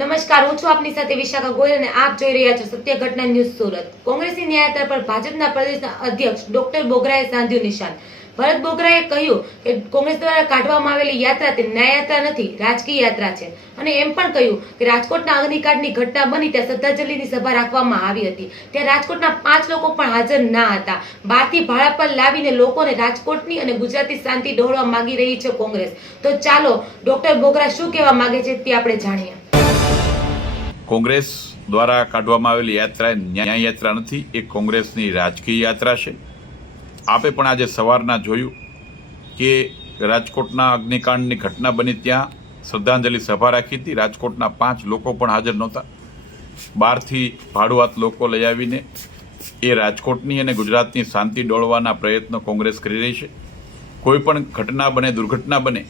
નમસ્કાર, હું છું આપની સાથે વિશાખા ગોયલ અને આપ જોઈ રહ્યા છો સત્ય ઘટના ન્યૂઝ સુરત। કોંગ્રેસની ન્યાયયાત્રા પર ભાજપના પ્રદેશના અધ્યક્ષ ડોક્ટર બોગરાએ સાધ્યું નિશાન। ભરત બોગરાએ કહ્યું કે કોંગ્રેસ દ્વારા કાઢવામાં આવેલી યાત્રા તે ન્યાયયાત્રા નથી, રાજકીય યાત્રા છે અને એમ પણ કહ્યું કે રાજકોટના અગ્નિકાંડની ઘટના બની ત્યાં શ્રદ્ધાંજલિની સભા રાખવામાં આવી હતી, ત્યાં રાજકોટના 5 લોકો પણ હાજર ના હતા। બહારથી ભાડા પર લાવીને લોકોને રાજકોટની અને ગુજરાતની શાંતિ ડહોળવા માંગી રહી છે કોંગ્રેસ। તો ચાલો ડોક્ટર બોગરા શું કહેવા માંગે છે તે આપણે જાણીએ। કોંગ્રેસ દ્વારા કાઢવામાં આવેલી યાત્રા ન્યાય યાત્રા નથી, એ કોંગ્રેસની રાજકીય યાત્રા છે। આપે પણ આજે સવારના જોયું કે રાજકોટના અગ્નિકાંડની ઘટના બની ત્યાં શ્રદ્ધાંજલિ સભા રાખી હતી। રાજકોટના 5 લોકો પણ હાજર નહોતા। બહારથી ભાડુઆત લોકો લઈ આવીને એ રાજકોટની અને ગુજરાતની શાંતિ ડોળવાના પ્રયત્નો કોંગ્રેસ કરી રહી છે। કોઈ પણ ઘટના બને, દુર્ઘટના બને,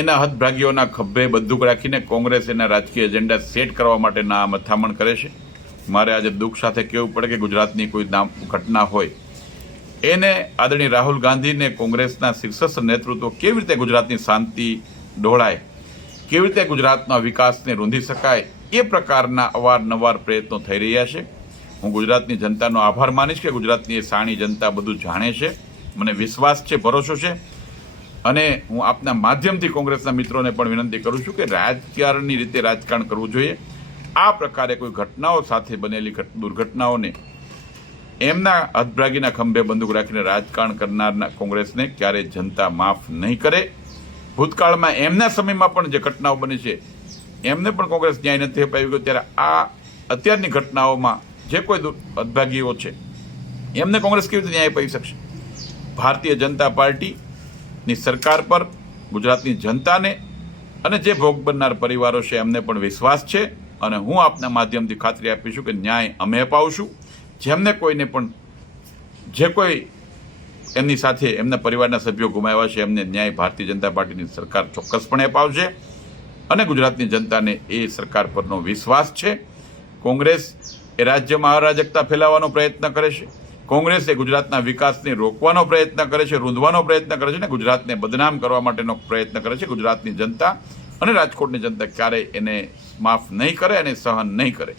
એના હતભાગીઓના ખભે બંદૂક રાખીને કોંગ્રેસ એના રાજકીય એજન્ડા સેટ કરવા માટેના મથામણ કરે છે। મારે આજે દુઃખ સાથે કહેવું પડે કે ગુજરાતની કોઈ ઘટના હોય એને આદરણીય રાહુલ ગાંધીને કોંગ્રેસના શીર્ષસ્થ નેતૃત્વ કેવી રીતે ગુજરાતની શાંતિ ડહોળાય, કેવી રીતે ગુજરાતના વિકાસને રૂંધી શકાય, એ પ્રકારના અવારનવાર પ્રયત્નો થઈ રહ્યા છે। હું ગુજરાતની જનતાનો આભાર માનીશ કે ગુજરાતની એ સાણી જનતા બધું જાણે છે, મને વિશ્વાસ છે, ભરોસો છે। અને હું આપના માધ્યમથી કોંગ્રેસના મિત્રોને પણ વિનંતી કરું છું કે રાજકારણની રીતે રાજકારણ કરવું જોઈએ। આ પ્રકારે કોઈ ઘટનાઓ સાથે બનેલી દુર્ઘટનાઓને એમના હતભાગીના ખંભે બંદૂક રાખીને રાજકારણ કરનારના કોંગ્રેસને ક્યારેય જનતા માફ નહીં કરે। ભૂતકાળમાં એમના સમયમાં પણ જે ઘટનાઓ બની છે એમને પણ કોંગ્રેસ ન્યાય નથી અપાવી ગયો, ત્યારે આ અત્યારની ઘટનાઓમાં જે કોઈ હતભાગીઓ છે એમને કોંગ્રેસ કેવી રીતે ન્યાય અપાવી શકશે? ભારતીય જનતા પાર્ટીની સરકાર પર ગુજરાતની જનતાને અને જે ભોગ બનનાર પરિવારો છે એમને પણ વિશ્વાસ છે અને હું આપના માધ્યમથી ખાતરી આપીશું કે ન્યાય અમે અપાવશું। જેમને કોઈને પણ જે કોઈ એમની સાથે એમના પરિવારના સભ્યો ગુમાવ્યા છે એમને ન્યાય ભારતીય જનતા પાર્ટીની સરકાર ચોક્કસપણે અપાવશે અને ગુજરાતની જનતાને એ સરકાર પરનો વિશ્વાસ છે। કોંગ્રેસ એ રાજ્યમાં અરાજકતા ફેલાવવાનો પ્રયત્ન કરે છે, કોંગ્રેસ એ ગુજરાતના વિકાસને રોકવાનો પ્રયત્ન કરે છે, રૂંધવાનો પ્રયત્ન કરે છે અને ગુજરાતને બદનામ કરવા માટેનો પ્રયત્ન કરે છે। ગુજરાતની જનતા અને રાજકોટની જનતા ક્યારેય એને માફ નહીં કરે અને સહન નહીં કરે।